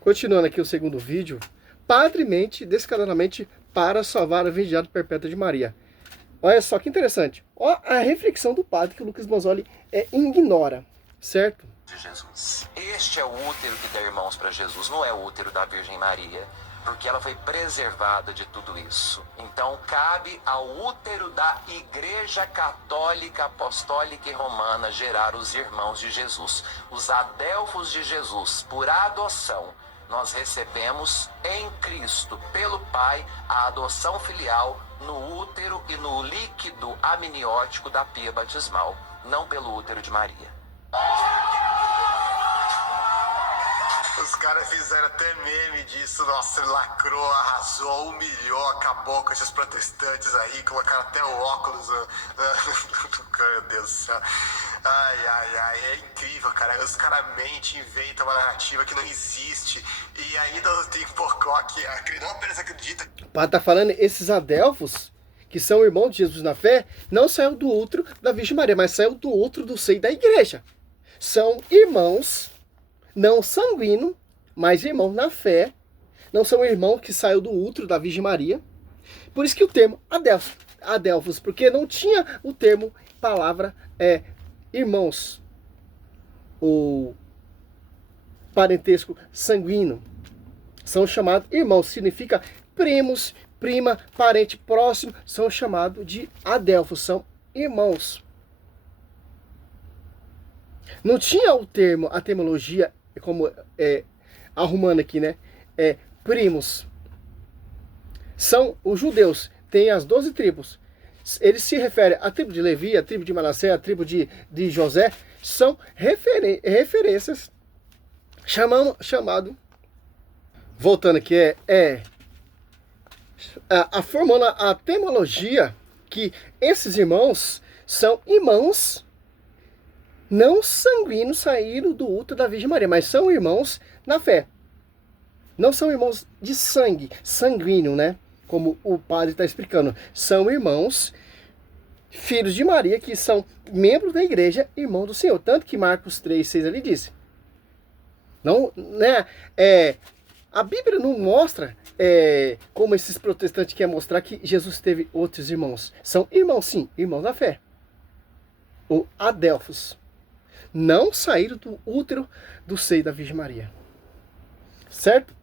Continuando aqui o segundo vídeo. Padremente, descaradamente, para salvar a virgindade perpétua de Maria. Olha só que interessante. Olha a reflexão do padre que o Lucas Manzoli ignora, certo? De Jesus. Este é o útero que dá irmãos para Jesus, não é o útero da Virgem Maria, porque ela foi preservada de tudo isso. Então cabe ao útero da Igreja Católica, Apostólica e Romana gerar os irmãos de Jesus, os adelfos de Jesus, por adoção. Nós recebemos em Cristo, pelo Pai, a adoção filial no útero e no líquido amniótico da pia batismal, não pelo útero de Maria. Os caras fizeram até meme disso, nossa, ele lacrou, arrasou, humilhou, acabou com esses protestantes aí, colocaram até o óculos, meu Deus do céu. Ai, é incrível, cara, os caras mentem, inventam uma narrativa que não existe, e ainda tem porcó que não apenas acredita. O padre tá falando, esses adelfos, que são irmãos de Jesus na fé, não saiu do útero da Virgem Maria, mas saiu do útero do seio da igreja. São irmãos, não sanguíneos, mas irmãos na fé. Não são irmãos que saiu do útero da Virgem Maria. Por isso que o termo adelfos, porque não tinha o termo, palavra, irmãos, ou parentesco sanguíneo. São chamados irmãos, significa primos, prima, parente próximo, são chamados de adelfos, são irmãos. Não tinha o termo, a terminologia, como arrumando aqui, né? Primos. São os judeus, tem as 12 tribos. Eles se referem à tribo de Levi, à tribo de Manassés, à tribo de José. São referências chamado, voltando aqui, formando a terminologia que esses irmãos são irmãos não sanguíneos, saíram do útero da Virgem Maria, mas são irmãos na fé. Não são irmãos de sangue, sanguíneo, né? Como o padre está explicando. São irmãos, filhos de Maria, que são membros da igreja, irmão do Senhor. Tanto que Marcos 3,6 ali diz. Não, né? A Bíblia não mostra como esses protestantes querem mostrar que Jesus teve outros irmãos. São irmãos, sim, irmãos da fé. Ou adelfos. Não saíram do útero do seio da Virgem Maria. Certo?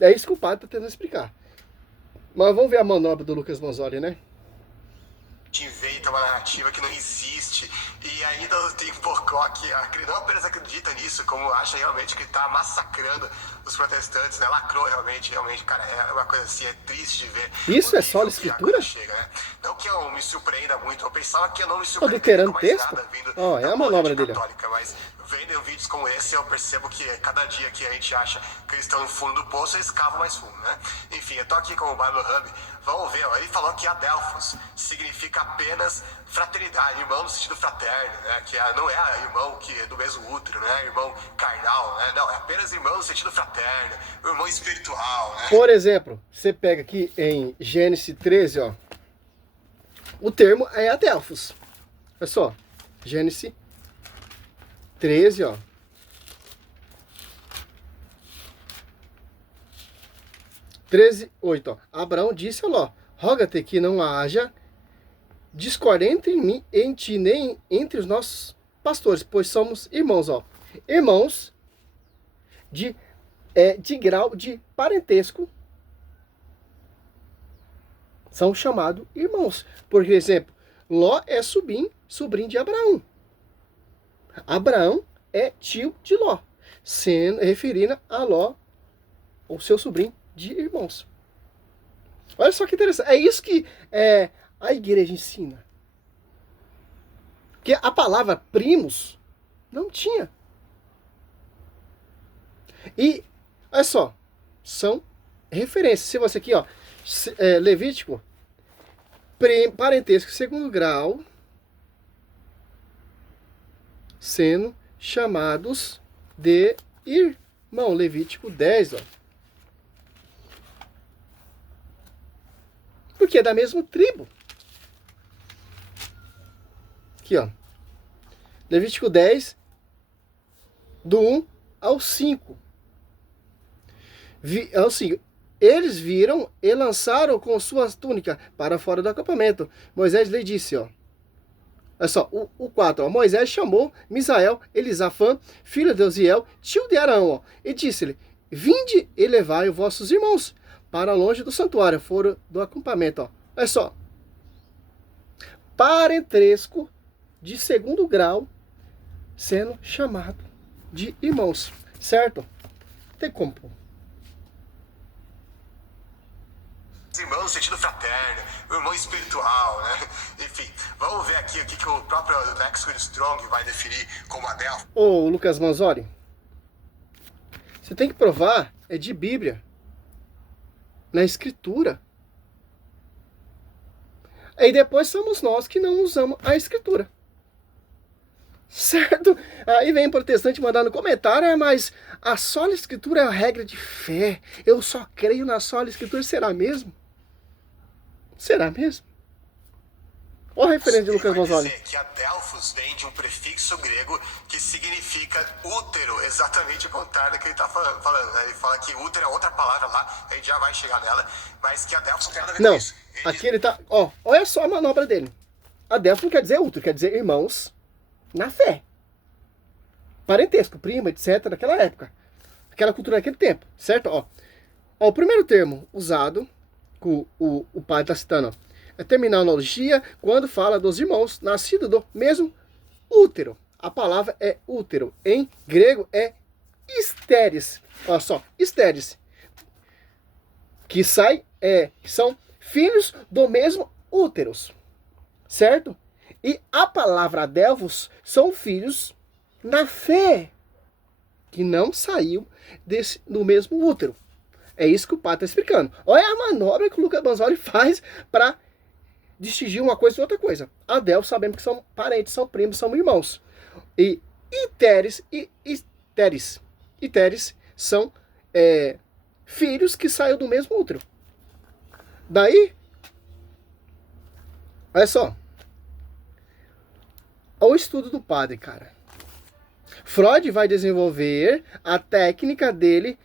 É isso que o padre está tentando explicar. Mas vamos ver a manobra do Lucas Manzoli, né? Inventa uma narrativa que não existe, e ainda tem porcó que não apenas acredita nisso, como acha realmente que está massacrando os protestantes, né? Lacrou realmente, cara, é uma coisa assim, é triste de ver. Isso é só a escritura? Chega, né? Não que eu me surpreenda muito, eu pensava que eu não me surpreenderia adulterando com texto? nada vindo É a manobra dele. Católica, mas vendo vídeos como esse, eu percebo que cada dia que a gente acha que eles estão no fundo do poço, eles cavam mais fundo, né? Enfim, eu tô aqui com o Bible Hub, vamos ver, ó, ele falou que adelfos significa apenas fraternidade, irmão no sentido fraterno, né? Que não é irmão que é do mesmo útero, não é irmão carnal, né? Não, é apenas irmão no sentido fraterno, irmão espiritual, né? Por exemplo, você pega aqui em Gênesis 13, ó, o termo é adelfos. Olha só, Gênesis 13, ó. Treze, 8, ó. Abraão disse a Ló: roga-te que não haja discórdia entre ti nem entre os nossos pastores, pois somos irmãos, ó. Irmãos de grau de parentesco são chamados irmãos. Por exemplo, Ló é sobrinho de Abraão. Abraão é tio de Ló, sendo referindo a Ló, o seu sobrinho, de irmãos. Olha só que interessante. É isso que a igreja ensina. Porque a palavra primos não tinha. E, olha só, são referências. Se você aqui, ó, Levítico, parentesco segundo grau, sendo chamados de irmão. Levítico 10, ó. Porque é da mesma tribo. Aqui, ó. Levítico 10, do 1 ao 5. Assim, eles viram e lançaram com suas túnicas para fora do acampamento. Moisés lhe disse, ó. Olha só, o 4, ó. Moisés chamou Misael, Elisafã, filho de Uziel, tio de Arão, ó, e disse-lhe: vinde e levai os vossos irmãos para longe do santuário, fora do acampamento, ó. Olha só. Parentesco de segundo grau sendo chamado de irmãos, certo? Tem como, pô. Irmão no sentido fraterno, o irmão espiritual, né? Enfim, vamos ver aqui o que o próprio Lexicon Strong vai definir como Adelphos. Ô, Lucas Manzori, você tem que provar, é de Bíblia, na Escritura. Aí depois somos nós que não usamos a Escritura. Certo? Aí vem o protestante mandar no comentário, mas a sola Escritura é a regra de fé. Eu só creio na sola Escritura. Será mesmo? Será mesmo? Olha a referência de Lucas Manzoli. Dizer que Adelphos vem de um prefixo grego que significa útero, exatamente o contrário do que ele está falando. Né? Ele fala que útero é outra palavra lá, a gente já vai chegar nela, mas que Adelphos não tem nada a ver com isso. Aqui ele tá, ó, olha só a manobra dele. Adelphos não quer dizer útero, quer dizer irmãos na fé. Parentesco, prima, etc, daquela época. Aquela cultura daquele tempo, certo? Ó, o primeiro termo usado, que o padre está citando, ó, é terminologia quando fala dos irmãos nascidos do mesmo útero. A palavra é útero. Em grego é estéris. Olha só, estéris. Que são filhos do mesmo útero. Certo? E a palavra adelphos são filhos na fé. Que não saiu do mesmo útero. É isso que o padre está explicando. Olha a manobra que o Lucas Manzoli faz para distinguir uma coisa de outra coisa. Adelphos sabemos que são parentes, são primos, são irmãos. E iteres são filhos que saíram do mesmo útero. Daí, olha só. Olha o estudo do padre, cara. Freud vai desenvolver a técnica dele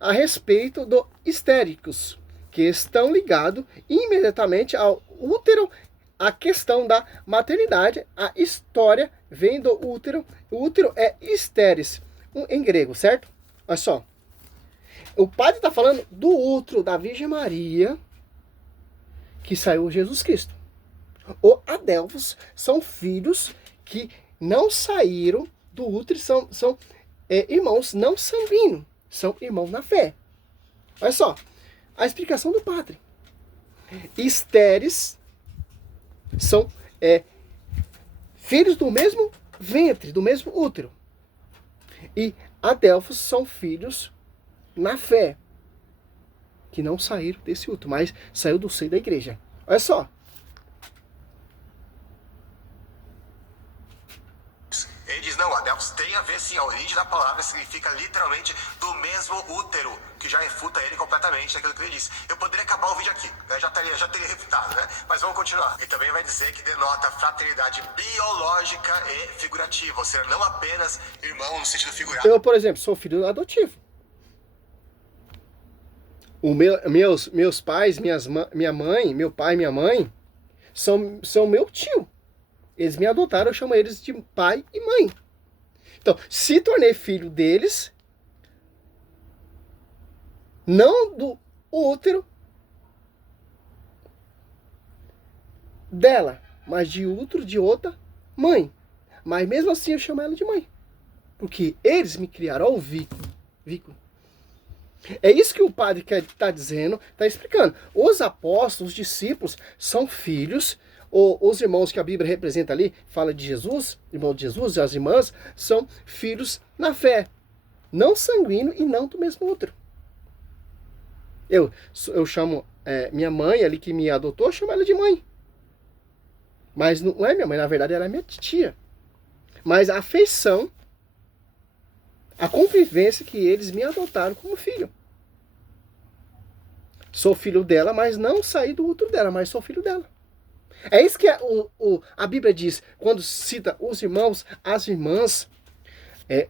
a respeito do histéricos, que estão ligados imediatamente ao útero, a questão da maternidade, a história vem do útero. O útero é estéris, em grego, certo? Olha só. O padre está falando do útero da Virgem Maria, que saiu Jesus Cristo. O adelphos são filhos que não saíram do útero, são irmãos não sanguíneos, são irmãos na fé. Olha só, a explicação do padre. Estéres são filhos do mesmo ventre, do mesmo útero. E adelphos são filhos na fé, que não saíram desse útero, mas saiu do seio da igreja. Olha só. Ele diz, não, Adelphos tem a ver sim, a origem da palavra significa literalmente do mesmo útero, que já refuta ele completamente aquilo que ele disse. Eu poderia acabar o vídeo aqui, né? já teria refutado, né? Mas vamos continuar. E também vai dizer que denota fraternidade biológica e figurativa, ou seja, não apenas irmão no sentido figurado. Eu, por exemplo, sou filho adotivo. Meus pais, minha mãe, meu pai e minha mãe são meu tio. Eles me adotaram, eu chamo eles de pai e mãe. Então, se tornei filho deles, não do útero dela, mas de útero de outra mãe. Mas mesmo assim eu chamo ela de mãe. Porque eles me criaram ao vínculo. É isso que o padre está dizendo, está explicando. Os apóstolos, os discípulos, são filhos. Os irmãos que a Bíblia representa ali, fala de Jesus, irmão de Jesus e as irmãs, são filhos na fé. Não sanguíneo e não do mesmo útero. Eu chamo minha mãe ali que me adotou, eu chamo ela de mãe. Mas não é minha mãe, na verdade ela é minha tia. Mas a afeição, a convivência que eles me adotaram como filho. Sou filho dela, mas não saí do útero dela, mas sou filho dela. É isso que a Bíblia diz, quando cita os irmãos, as irmãs,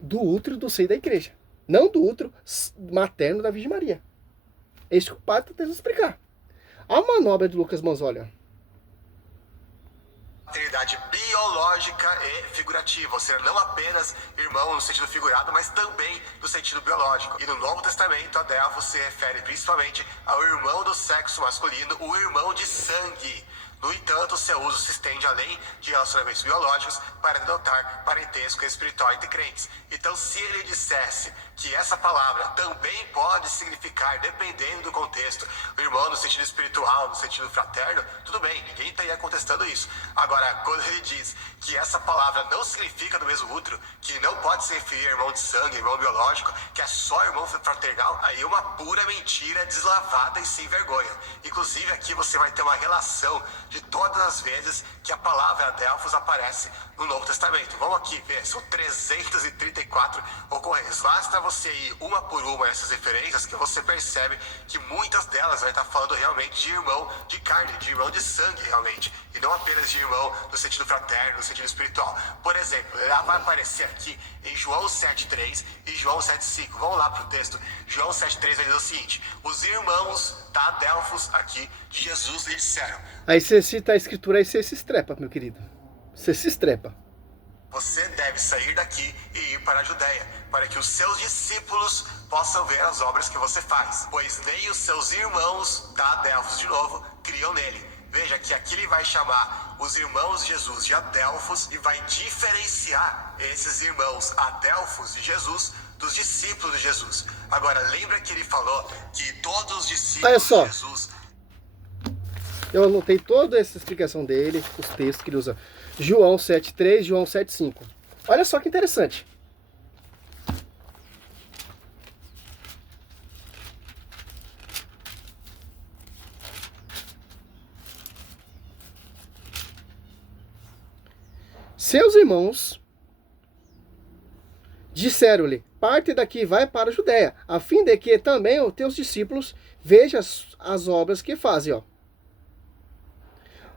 do útero do seio da igreja. não do útero materno da Virgem Maria. É isso que o padre está tentando explicar. A manobra de Lucas Manzolli, ó. Paternidade biológica e figurativa, ou seja, não apenas irmão no sentido figurado, mas também no sentido biológico. E no Novo Testamento, Adelphos se refere principalmente ao irmão do sexo masculino, o irmão de sangue. No entanto, seu uso se estende além de relacionamentos biológicos para denotar parentesco espiritual entre crentes. Então, se ele dissesse que essa palavra também pode significar, dependendo do contexto, o irmão no sentido espiritual, no sentido fraterno, tudo bem, ninguém estaria contestando isso. Agora, quando ele diz que essa palavra não significa do mesmo útero, que não pode se referir a irmão de sangue, irmão biológico, que é só irmão fraternal, aí é uma pura mentira deslavada e sem vergonha. Inclusive, aqui você vai ter uma relação de todas as vezes que a palavra Adelphos aparece no Novo Testamento. Vamos aqui ver, são 334 ocorrências. Basta você ir uma por uma essas referências que você percebe que muitas delas vai estar falando realmente de irmão de carne, de irmão de sangue realmente, e não apenas de irmão no sentido fraterno, no sentido espiritual. Por exemplo, ela vai aparecer aqui em João 7,3 e João 7,5. Vamos lá para o texto. João 7,3 vai dizer o seguinte: os irmãos da Adelphos aqui de Jesus lhe disseram. Aí você cita a escritura, aí você se estrepa, meu querido. Você se estrepa. Você deve sair daqui e ir para a Judéia, para que os seus discípulos possam ver as obras que você faz, pois nem os seus irmãos da Adelphos, de novo, criam nele. Veja que aqui ele vai chamar os irmãos de Jesus de Adelphos e vai diferenciar esses irmãos Adelphos de Jesus dos discípulos de Jesus. Agora, lembra que ele falou que todos os discípulos de Jesus... Eu anotei toda essa explicação dele, os textos que ele usa. João 7,3, João 7,5. Olha só que interessante. Seus irmãos disseram-lhe: parte daqui e vai para a Judéia, a fim de que também os teus discípulos vejam as obras que fazem, ó.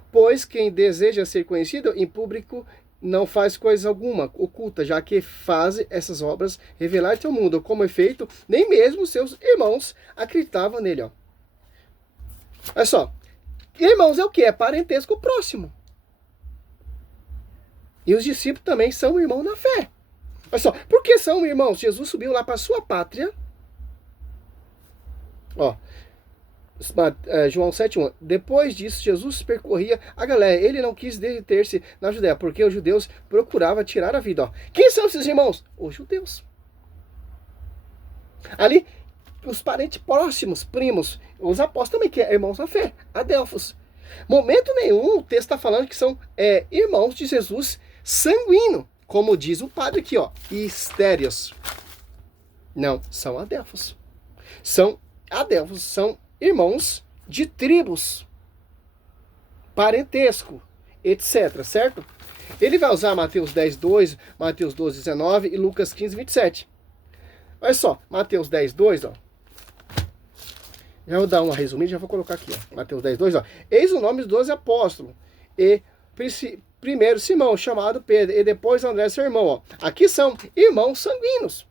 Pois quem deseja ser conhecido em público não faz coisa alguma oculta, já que faz essas obras revelar-te ao mundo. Como efeito, nem mesmo seus irmãos acreditavam nele. Ó. Olha só, irmãos é o que? É parentesco próximo. E os discípulos também são irmãos na fé. Olha só, por que são irmãos? Jesus subiu lá para a sua pátria. Ó. João 7,1. Depois disso, Jesus percorria a Galiléia. Ele não quis deter-se na Judéia, porque os judeus procuravam tirar a vida. Ó. Quem são esses irmãos? Os judeus. Ali, os parentes próximos, primos, os apóstolos também, que é irmãos na fé, Adelphos. Momento nenhum o texto está falando que são irmãos de Jesus sanguíneo, como diz o padre aqui, ó, histérios. Não, são Adelphos. São Adelphos, são irmãos de tribos, parentesco, etc, certo? Ele vai usar Mateus 10:2, Mateus 12:19 e Lucas 15:27. Olha só, Mateus 10:2, ó. Já vou dar uma resumida, já vou colocar aqui, ó. Mateus 10:2, ó. Eis o nome dos 12 apóstolos. E primeiro Simão, chamado Pedro, e depois André, seu irmão, ó. Aqui são irmãos sanguíneos.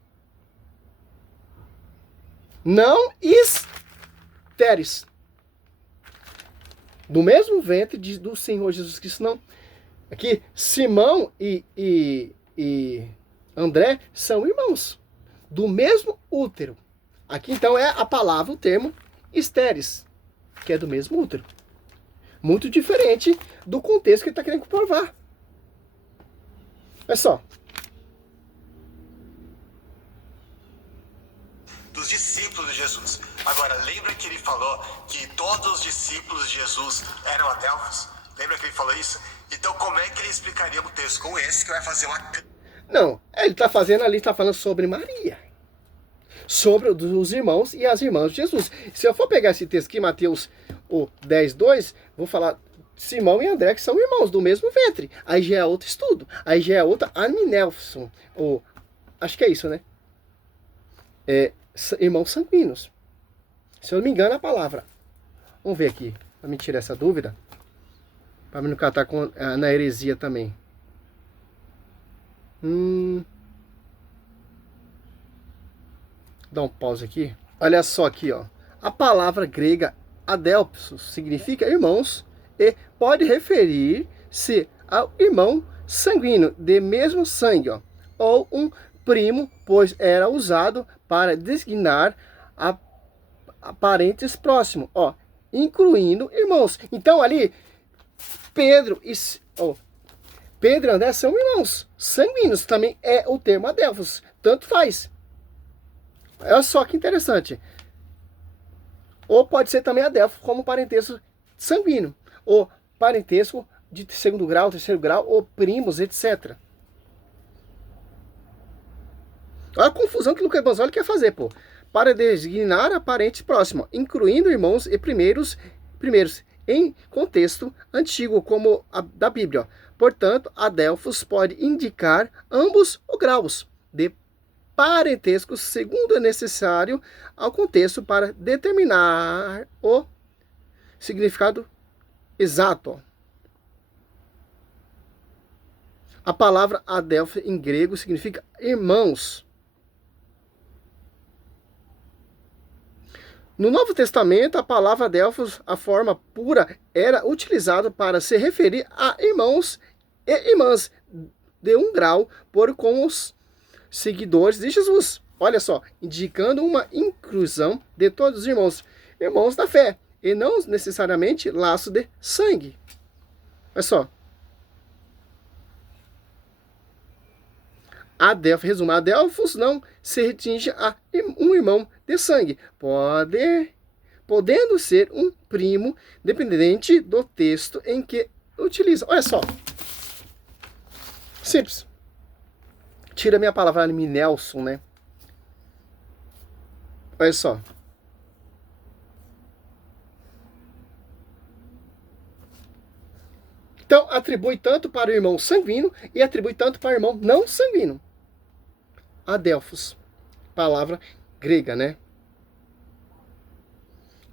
Não Teres, do mesmo ventre do Senhor Jesus Cristo, não. Aqui, Simão e André são irmãos, do mesmo útero. Aqui, então, é a palavra, o termo, estéreis, que é do mesmo útero. Muito diferente do contexto que ele está querendo comprovar. Olha só. Dos discípulos de Jesus. Agora, lembra que ele falou que todos os discípulos de Jesus eram Adelphos? Lembra que ele falou isso? Então, como é que ele explicaria o texto com esse que vai fazer uma... Não, ele está fazendo ali, está falando sobre Maria. Sobre os irmãos e as irmãs de Jesus. Se eu for pegar esse texto aqui, Mateus 10:2, vou falar Simão e André, que são irmãos do mesmo ventre. Aí já é outro estudo. Aí já é outra Arminelson. Acho que é isso, né? Irmãos sanguíneos. Se eu não me engano a palavra. Vamos ver aqui, para me tirar essa dúvida. Para me não catar na heresia também. Dá um pause aqui. Olha só aqui, ó. A palavra grega adelphos significa irmãos e pode referir-se ao irmão sanguíneo de mesmo sangue, ó, ou um primo, pois era usado para designar a parentes próximos, ó, incluindo irmãos. Então ali Pedro e André são irmãos sanguíneos, também é o termo adelphos, tanto faz. Olha só que interessante. Ou pode ser também adelphos como parentesco sanguíneo, ou parentesco de segundo grau, terceiro grau, ou primos, etc. Olha a confusão que Lucas Banzoli quer fazer, pô. Para designar a parente próximo, incluindo irmãos e primeiros em contexto antigo, como a da Bíblia. Portanto, adelphos pode indicar ambos os graus de parentesco, segundo é necessário ao contexto para determinar o significado exato. A palavra adelphos em grego significa irmãos. No Novo Testamento, a palavra adelphos, a forma pura, era utilizada para se referir a irmãos e irmãs de um grau, por com os seguidores de Jesus. Olha só, indicando uma inclusão de todos os irmãos da fé, e não necessariamente laço de sangue. Olha só. Resumo, adelphos não se restringe a um irmão de sangue, podendo ser um primo, dependente do texto em que utiliza. Olha só. Simples. Tira minha palavra Nelson, né? Olha só. Então, atribui tanto para o irmão sanguíneo e atribui tanto para o irmão não sanguíneo. Adelphos, palavra grega, né?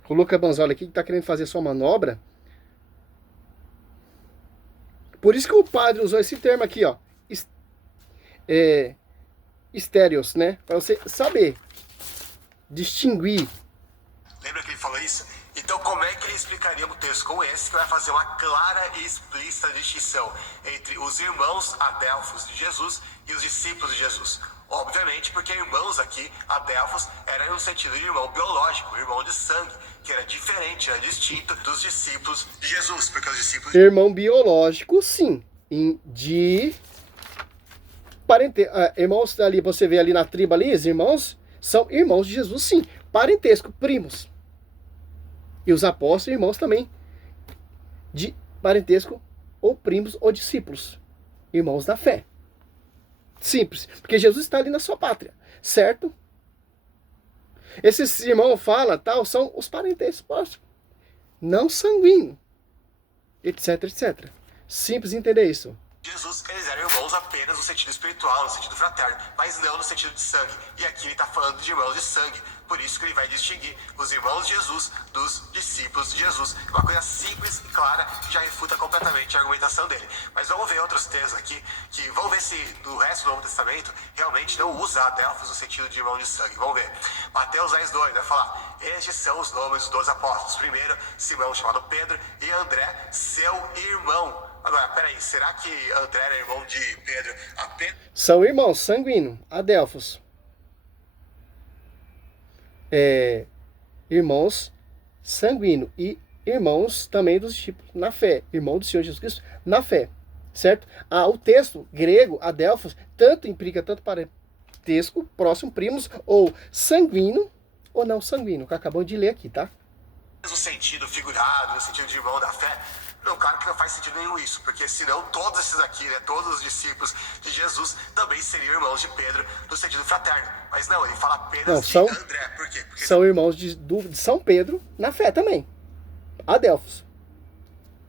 O Lucas Banzoli aqui que está querendo fazer sua manobra. Por isso que o padre usou esse termo aqui, ó. Estéreos, né? Para você saber distinguir. Lembra que ele falou isso? Então como é que ele explicaria um texto como esse que vai fazer uma clara e explícita distinção entre os irmãos adelphos de Jesus e os discípulos de Jesus? Obviamente, porque irmãos aqui, adelphos, era no sentido de irmão biológico, irmão de sangue, que era diferente, era distinto dos discípulos de Jesus, porque os discípulos... Irmão biológico, sim. De irmãos ali, você vê ali na tribo ali, os irmãos são irmãos de Jesus, sim. Parentesco, primos. E os apóstolos, irmãos também de parentesco, ou primos, ou discípulos. Irmãos da fé. Simples. Porque Jesus está ali na sua pátria. Certo? Esses irmãos tal, são os parentescos próximos. Não sanguíneo. Etc, etc. Simples entender isso. Jesus, eles eram irmãos apenas no sentido espiritual, no sentido fraterno, mas não no sentido de sangue. E aqui ele está falando de irmãos de sangue. Por isso que ele vai distinguir os irmãos de Jesus dos discípulos de Jesus. Uma coisa simples e clara, já refuta completamente a argumentação dele. Mas vamos ver outros textos aqui, que vamos ver se no resto do Novo Testamento realmente não usa adelphos no sentido de irmão de sangue. Vamos ver. Mateus 10:2 vai falar: estes são os nomes dos apóstolos. Primeiro, Simão, chamado Pedro, e André, seu irmão. Agora, peraí, será que André era irmão de Pedro? São irmãos sanguíneos, adelphos. Irmãos sanguíneos e irmãos também dos discípulos na fé. Irmão do Senhor Jesus Cristo na fé. Certo? O texto grego, adelphos, tanto implica tanto parentesco, próximo, primos, ou sanguíneo, ou não sanguíneo, que acabamos de ler aqui, tá? No sentido figurado, no sentido de irmão da fé. Não, claro que não faz sentido nenhum isso, porque senão todos esses aqui, né, todos os discípulos de Jesus também seriam irmãos de Pedro no sentido fraterno. Mas não, ele fala apenas de André. Por quê? Porque são irmãos de São Pedro na fé também. Adelphos.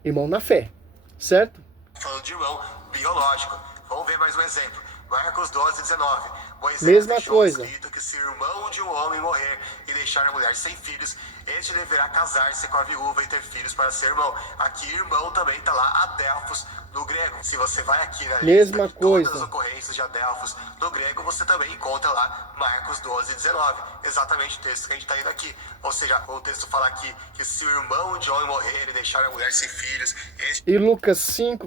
Irmão na fé. Certo? Falando de irmão biológico. Vamos ver mais um exemplo. Marcos 12:19. Moisés mesma deixou coisa. escrito que se o irmão de um homem morrer e deixar a mulher sem filhos, este deverá casar-se com a viúva e ter filhos para ser irmão. Aqui irmão também está lá, adelphos, no grego. Se você vai aqui na Mesma lista de coisa. todas as ocorrências de Adelphos no grego, você também encontra lá Marcos 12, 19. Exatamente o texto que a gente está lendo aqui. Ou seja, o texto fala aqui que se o irmão de homem morrer e deixar a mulher sem filhos, E Lucas 5,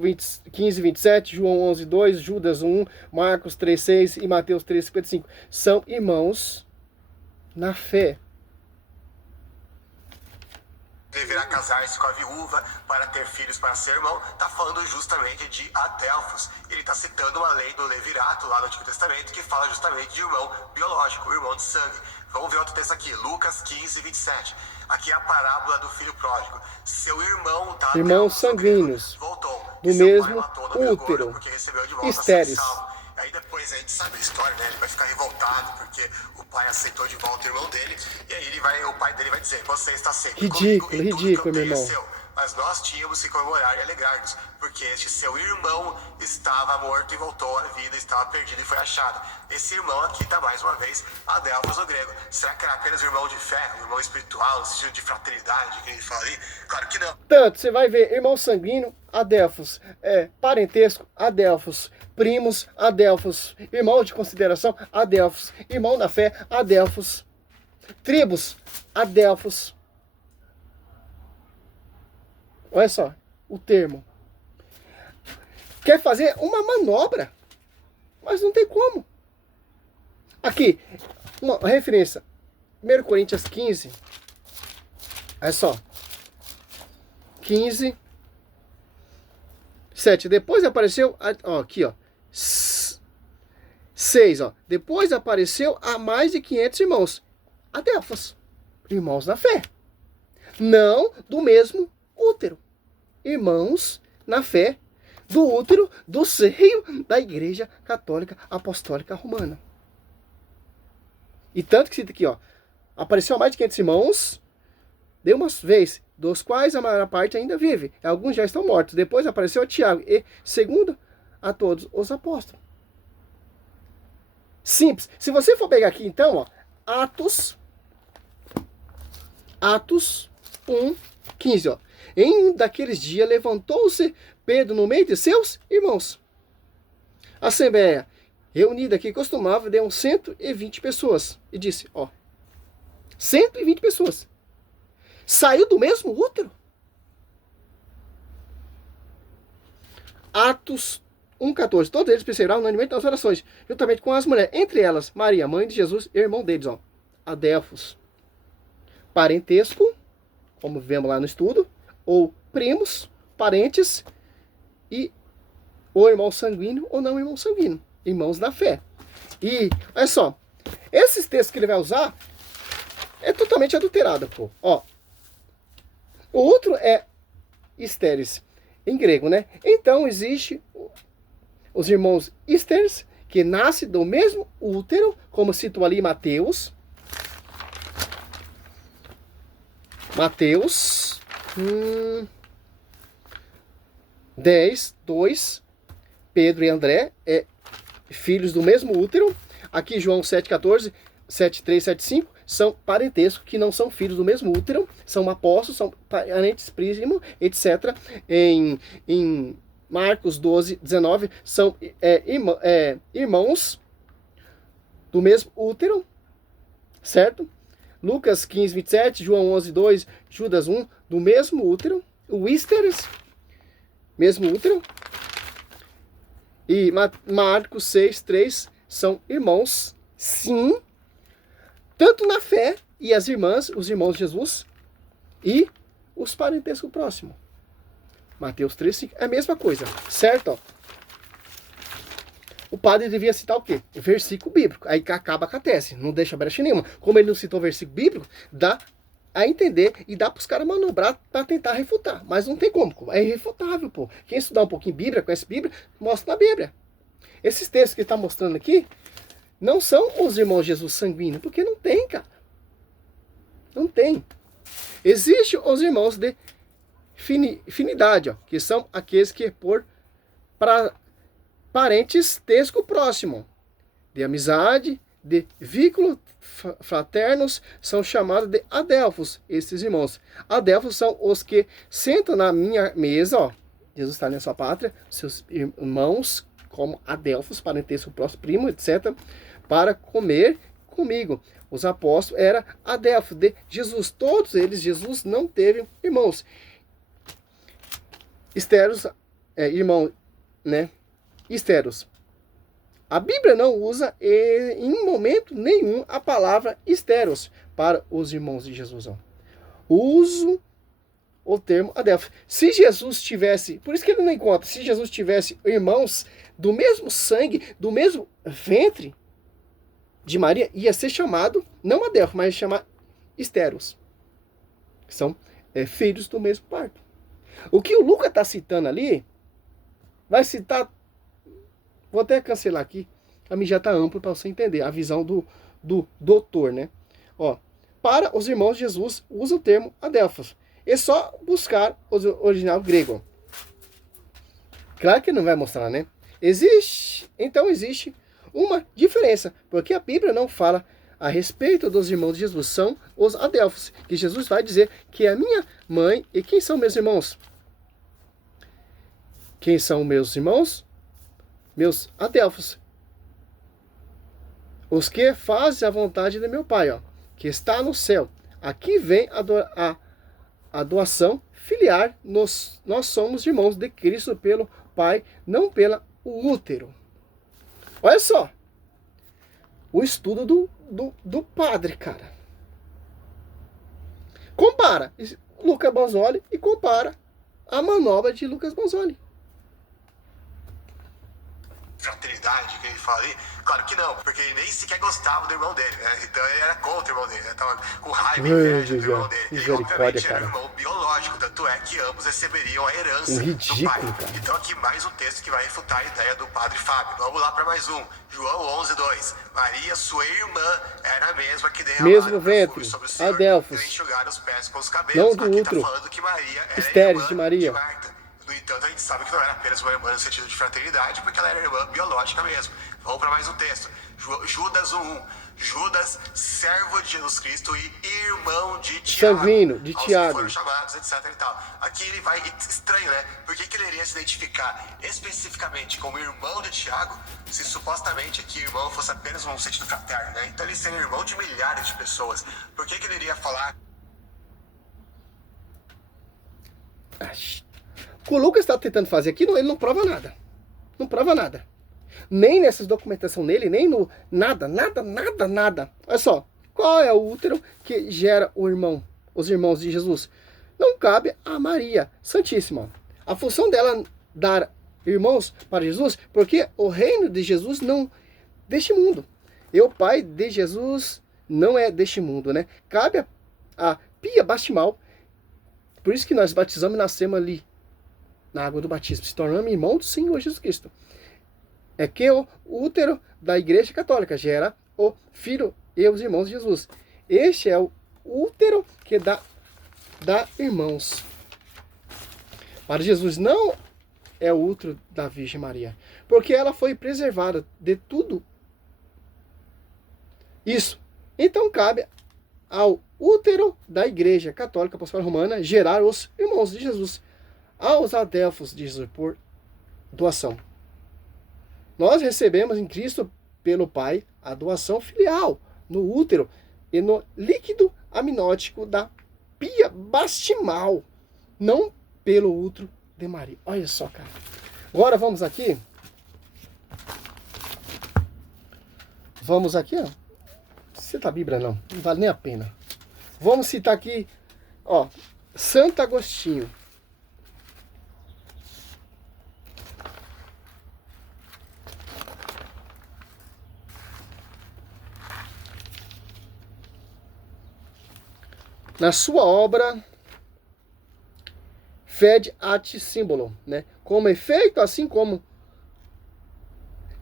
15, 27, João 11, 2, Judas 1, Marcos 3, 6 e Mateus 3, 55. São irmãos na fé. deverá casar-se com a viúva para ter filhos para ser irmão, está falando justamente de Adelphos. Ele está citando uma lei do Levirato lá no Antigo Testamento que fala justamente de irmão biológico, irmão de sangue. Vamos ver outro texto aqui, Lucas 15, 27. Aqui é a parábola do filho pródigo. Seu irmão tá Irmãos sanguíneos, voltou, do seu mesmo pai matou no útero, Gordo, porque recebeu de volta estéreis. seu salvo. Aí depois a gente sabe a história, né? Ele vai ficar revoltado porque o pai aceitou de volta o irmão dele. E aí o pai dele vai dizer: você está sempre Ridículo, comigo e tudo ridículo, que eu tenho meu é irmão. seu. Mas nós tínhamos que comemorar e alegrar-nos, porque este seu irmão estava morto e voltou à vida, estava perdido e foi achado. Esse irmão aqui está mais uma vez Adelphos no grego. Será que era apenas um irmão de fé, um irmão espiritual, no sentido de fraternidade que ele fala ali? Claro que não. Tanto, você vai ver irmão sanguíneo, Adelphos, parentesco, Adelphos, primos, Adelphos, irmão de consideração, Adelphos, irmão da fé, Adelphos, tribos, Adelphos. Olha só o termo. Quer fazer uma manobra, mas não tem como. Aqui, uma referência. 1 Coríntios 15. Olha só. 15, 7. Depois apareceu, ó, aqui, ó. 6, ó. Depois apareceu a mais de 500 irmãos. Adelphos, irmãos na fé. Não do mesmo útero. Irmãos na fé do útero do seio da Igreja Católica Apostólica Romana. E tanto que cita aqui, ó. Apareceu mais de 500 irmãos, de uma vez, dos quais a maior parte ainda vive. Alguns já estão mortos. Depois apareceu Tiago e, segundo a todos os apóstolos. Simples. Se você for pegar aqui, então, ó, Atos 1, 15, ó. Em um daqueles dias levantou-se Pedro no meio de seus irmãos. A assembleia reunida que costumava deu 120 pessoas. E disse, ó, 120 pessoas. Saiu do mesmo útero? Atos 1,14. Todos eles perseveraram unanimemente nas orações, juntamente com as mulheres, entre elas Maria, mãe de Jesus, e irmão deles, ó, Adelphos. Parentesco, como vemos lá no estudo, ou primos, parentes, e ou irmão sanguíneo ou não irmão sanguíneo, irmãos da fé. E, olha só, esses textos que ele vai usar é totalmente adulterado, pô. Ó, o outro é estéreis, em grego, né? Então, existe os irmãos estéreis, que nascem do mesmo útero, como citou ali Mateus. Mateus 10, 2, Pedro e André, filhos do mesmo útero. Aqui João 7,14, 7,3, 7,5, são parentescos que não são filhos do mesmo útero, são apóstolos, são parentes, primos, etc. Em Marcos 12, 19, são irmãos do mesmo útero, certo? Lucas 15, 27, João 11, 2, Judas 1, do mesmo útero. O Ísteres, mesmo útero. E Marcos 6, 3, são irmãos, sim, tanto na fé, e as irmãs, os irmãos de Jesus, e os parentescos próximos. Mateus 3, 5, é a mesma coisa, certo? Ó. O padre devia citar o quê? Versículo bíblico. Aí acaba a tese, não deixa brecha nenhuma. Como ele não citou versículo bíblico, dá a entender e dá para os caras manobrar para tentar refutar. Mas não tem como, é irrefutável, pô. Quem estudar um pouquinho Bíblia, conhece Bíblia, mostra na Bíblia. Esses textos que ele está mostrando aqui não são os irmãos de Jesus sanguíneos, porque não tem, cara. Não tem. Existem os irmãos de finidade, ó, que são aqueles que para parentesco próximo, de amizade, de vínculos fraternos, são chamados de Adelphos, esses irmãos. Adelphos são os que sentam na minha mesa, ó, Jesus está na sua pátria, seus irmãos, como Adelfos, parentesco próximo, primo, etc., para comer comigo. Os apóstolos eram Adelfos de Jesus. Todos eles, Jesus não teve irmãos. Estéreos, irmão, né? Estéreos. A Bíblia não usa em momento nenhum a palavra estéreos para os irmãos de Jesus. Uso o termo Adelfos. Se Jesus tivesse, por isso que ele não encontra, se Jesus tivesse irmãos do mesmo sangue, do mesmo ventre de Maria, ia ser chamado, não Adelfos, mas chamar estéreos. São filhos do mesmo parto. O que o Lucas está citando ali, vai citar, vou até cancelar aqui, a mim já está amplo para você entender a visão do doutor, né? Ó, para os irmãos de Jesus, usa o termo Adelfos. É só buscar o original grego. Claro que não vai mostrar, né? Existe uma diferença, porque a Bíblia não fala a respeito dos irmãos de Jesus, são os Adelfos, que Jesus vai dizer que é a minha mãe. E quem são meus irmãos? Quem são meus irmãos? Meus Adelfos. Os que fazem a vontade de meu Pai, ó, que está no céu. Aqui vem a doação filiar. Nós somos irmãos de Cristo pelo Pai, não pelo útero. Olha só. O estudo do padre, cara. Compara Lucas Bonzoli e compara a manobra de Lucas Bonzoli. Fraternidade que ele fala ali, claro que não, porque ele nem sequer gostava do irmão dele, né? Então ele era contra o irmão dele, né? Tava com raiva e inveja do irmão dele. Ele obviamente era um irmão biológico, tanto é que ambos receberiam a herança do pai. Cara. Então aqui mais um texto que vai refutar a ideia do padre Fábio. Vamos lá para mais um. João 11:2. Maria, sua irmã, era a mesma que derramara mesmo ventre, sobre o Senhor, Adelfos, e enxugar os pés com os cabelos. não do aqui útero, tá falando que Maria era estéreis irmã de Maria. de Marta. No entanto, a gente sabe que não era apenas uma irmã no sentido de fraternidade, porque ela era irmã biológica mesmo. Vamos para mais um texto. Judas 1:1. Judas, servo de Jesus Cristo e irmão de Tiago. Sanguíneo, de Tiago. Foram chamados, etc e tal. Aqui ele vai, estranho, né? Por que ele iria se identificar especificamente como irmão de Tiago, se supostamente aqui irmão fosse apenas um sentido fraterno, né? Então ele seria irmão de milhares de pessoas. Por que ele iria falar... O que o Lucas está tentando fazer aqui, ele não prova nada. Não prova nada. Nem nessas documentação nele, nem no nada. Olha só, qual é o útero que gera os irmãos de Jesus? Não cabe a Maria Santíssima. A função dela dar irmãos para Jesus, porque o reino de Jesus não deste mundo. E o pai de Jesus não é deste mundo, né? Cabe a Pia Bastimal. Por isso que nós batizamos e nascemos ali na água do batismo, se tornamos irmão do Senhor Jesus Cristo. É que o útero da Igreja Católica gera o filho e os irmãos de Jesus. Este é o útero que dá irmãos. Para Jesus não é o útero da Virgem Maria, porque ela foi preservada de tudo isso. Então cabe ao útero da Igreja Católica Apostólica Romana gerar os irmãos de Jesus, aos Adelfos de Jesus por doação. Nós recebemos em Cristo pelo Pai a doação filial no útero e no líquido amniótico da Pia Bastimal, não pelo útero de Maria. Olha só, cara. Agora vamos aqui. Vamos aqui, ó. Cita a Bíblia não vale nem a pena. Vamos citar aqui, ó, Santo Agostinho. Na sua obra Fede at Símbolo, né? Como efeito, assim como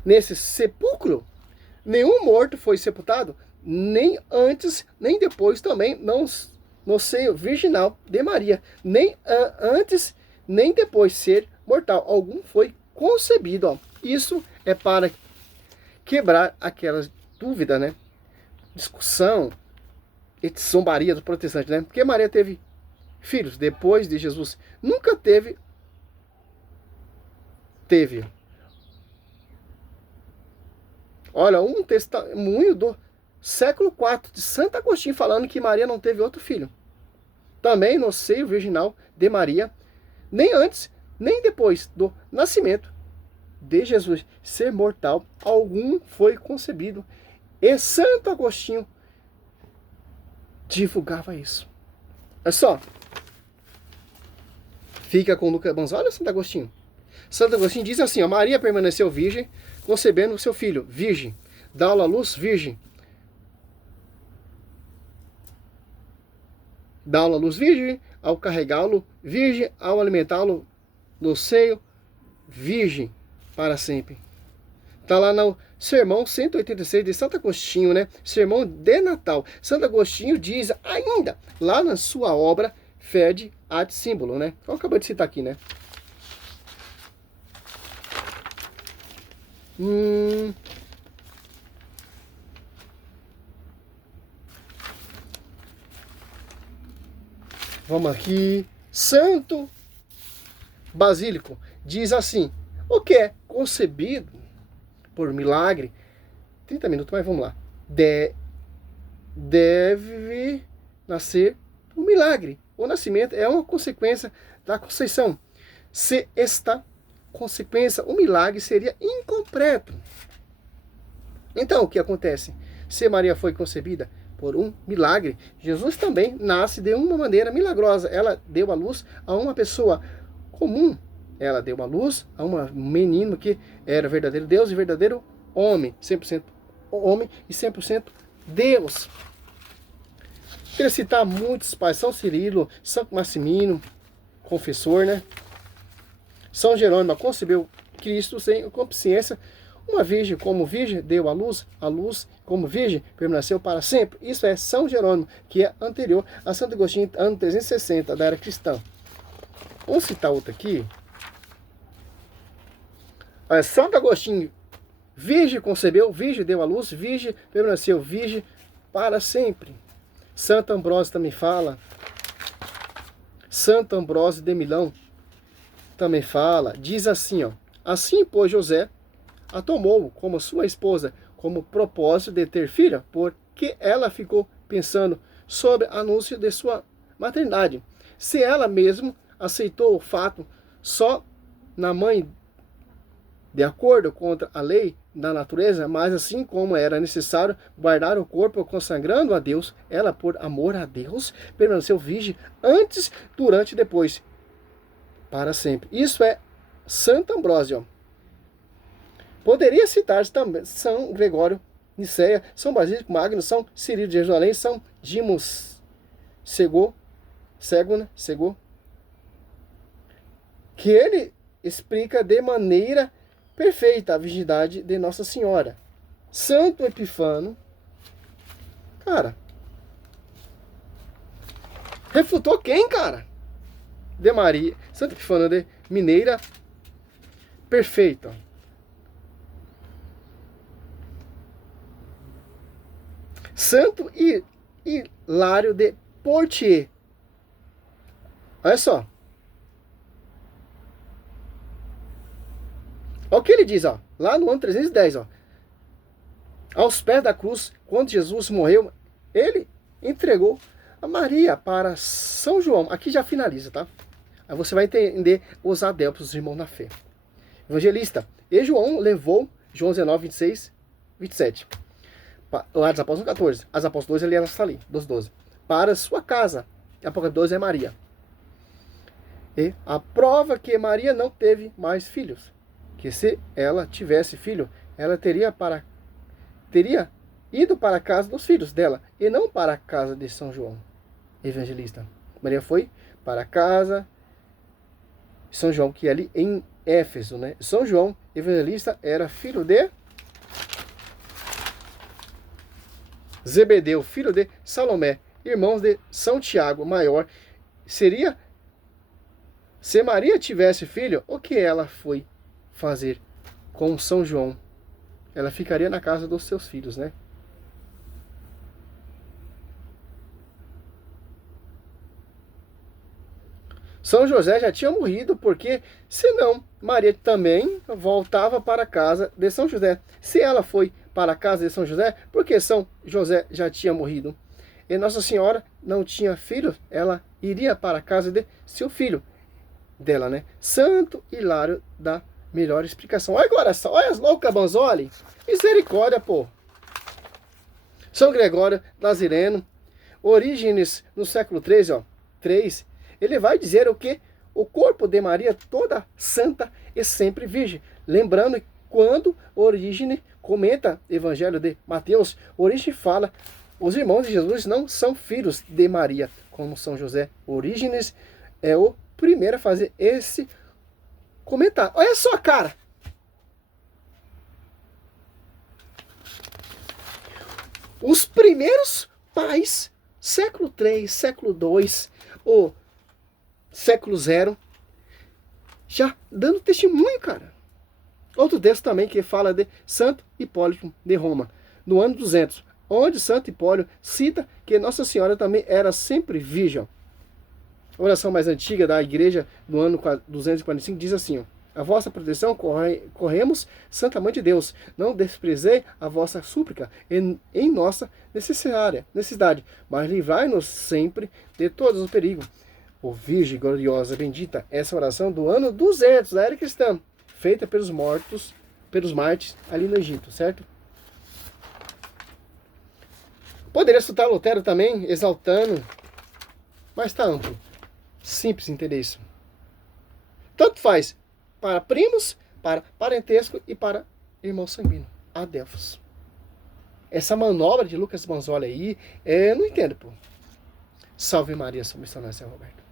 nesse sepulcro, nenhum morto foi sepultado, nem antes, nem depois também, não no seio virginal de Maria, nem antes, nem depois ser mortal. Algum foi concebido, ó. Isso é para quebrar aquelas dúvidas, né? Discussão, zombaria do protestante, né? Porque Maria teve filhos depois de Jesus. Nunca teve teve. Olha, um testemunho do século IV de Santo Agostinho falando que Maria não teve outro filho. Também no seio virginal de Maria, nem antes, nem depois do nascimento de Jesus ser mortal, algum foi concebido. E Santo Agostinho divulgava isso. É só. Fica com Lucas Banzó. Olha Santo Agostinho. Santo Agostinho diz assim, ó, Maria permaneceu virgem, concebendo o seu filho, virgem. Dá-lo à luz, virgem. Dá-lo à luz, virgem. Ao carregá-lo, virgem. Ao alimentá-lo no seio, virgem. Para sempre. Está lá no Sermão 186 de Santo Agostinho, né? Sermão de Natal. Santo Agostinho diz ainda, lá na sua obra, Fede ad Símbolo, né? Eu acabei de citar aqui, né? Vamos aqui. Santo Basílico diz assim, o que é concebido por milagre, 30 minutos, mas vamos lá, deve nascer um milagre. O nascimento é uma consequência da conceição. Se esta consequência, o milagre seria incompleto. Então, o que acontece? Se Maria foi concebida por um milagre, Jesus também nasce de uma maneira milagrosa. Ela deu à luz a uma pessoa comum. Ela deu à luz a um menino que era verdadeiro Deus e verdadeiro homem. 100% homem e 100% Deus. Queria citar muitos pais. São Cirilo, São Maximino, confessor, né? São Jerônimo concebeu Cristo sem consciência. Uma virgem como virgem deu à luz como virgem permaneceu para sempre. Isso é São Jerônimo, que é anterior a Santo Agostinho, ano 360 da era cristã. Vamos citar outra aqui. Santo Agostinho, virgem concebeu, virgem deu à luz, virgem permaneceu virgem para sempre. Santo Ambrósio também fala. Santo Ambrósio de Milão também fala. Diz assim, ó. Assim, pois, José a tomou como sua esposa, como propósito de ter filha, porque ela ficou pensando sobre o anúncio de sua maternidade. Se ela mesma aceitou o fato só na mãe, de acordo com a lei da natureza, mas assim como era necessário guardar o corpo consagrando a Deus, ela, por amor a Deus, permaneceu virgem antes, durante e depois, para sempre. Isso é Santo Ambrósio. Poderia citar também São Gregório Niceia, São Basílico Magno, São Cirilo de Jerusalém, São Dimos Cego, que ele explica de maneira perfeita a virgindade de Nossa Senhora. Santo Epifano, cara, refutou quem, cara? De Maria, Santo Epifano de Mineira, perfeita. Santo Hilário de Poitiers. Olha só. Olha o que ele diz, ó, lá no ano 310, ó. Aos pés da cruz, quando Jesus morreu, ele entregou a Maria para São João. Aqui já finaliza, tá? Aí você vai entender os adeptos, os irmãos na fé. Evangelista. E João levou, João 19, 26, 27. Lá dos Apóstolos 14. As Apóstolos 2, ele era ali, dos 12. Para sua casa. Apocalipse 12 é Maria. E a prova que Maria não teve mais filhos. Que se ela tivesse filho, ela teria ido para a casa dos filhos dela, e não para a casa de São João Evangelista. Maria foi para a casa de São João, que é ali em Éfeso, né? São João Evangelista era filho de Zebedeu, filho de Salomé, irmãos de São Tiago Maior. Seria, se Maria tivesse filho, o que ela foi fazer com São João? Ela ficaria na casa dos seus filhos, né? São José já tinha morrido, porque senão Maria também voltava para a casa de São José. Se ela foi para a casa de São José, porque São José já tinha morrido. E Nossa Senhora não tinha filho, ela iria para a casa de seu filho dela, né? Santo Hilário dá melhor explicação. Olha agora só, olha as loucas, Banzoli. Misericórdia, pô. São Gregório Nazireno, Orígenes no século 13, ó, 3, ele vai dizer o que? O corpo de Maria toda santa e sempre virgem. Lembrando que quando Orígenes comenta o Evangelho de Mateus, Orígenes fala, os irmãos de Jesus não são filhos de Maria, como São José. Orígenes é o primeiro a fazer esse comentário. Olha só, cara! Os primeiros pais, século 3, século 2, ou século 0, já dando testemunho, cara. Outro texto também que fala de Santo Hipólito de Roma, no ano 200, onde Santo Hipólito cita que Nossa Senhora também era sempre virgem. A oração mais antiga da igreja, no ano 245, diz assim, ó: a vossa proteção corremos, Santa Mãe de Deus, não desprezei a vossa súplica em nossa necessidade, mas livrai-nos sempre de todos os perigos. O Virgem gloriosa, bendita, essa oração do ano 200 da era cristã, feita pelos mortos, pelos mártires ali no Egito, certo? Poderia citar Lutero também, exaltando, mas está amplo. Simples entender isso. Tanto faz para primos, para parentesco e para irmão sanguíneo. Adelphos. Essa manobra de Lucas Banzoli aí, eu não entendo, pô. Salve Maria, sou missionário São Roberto.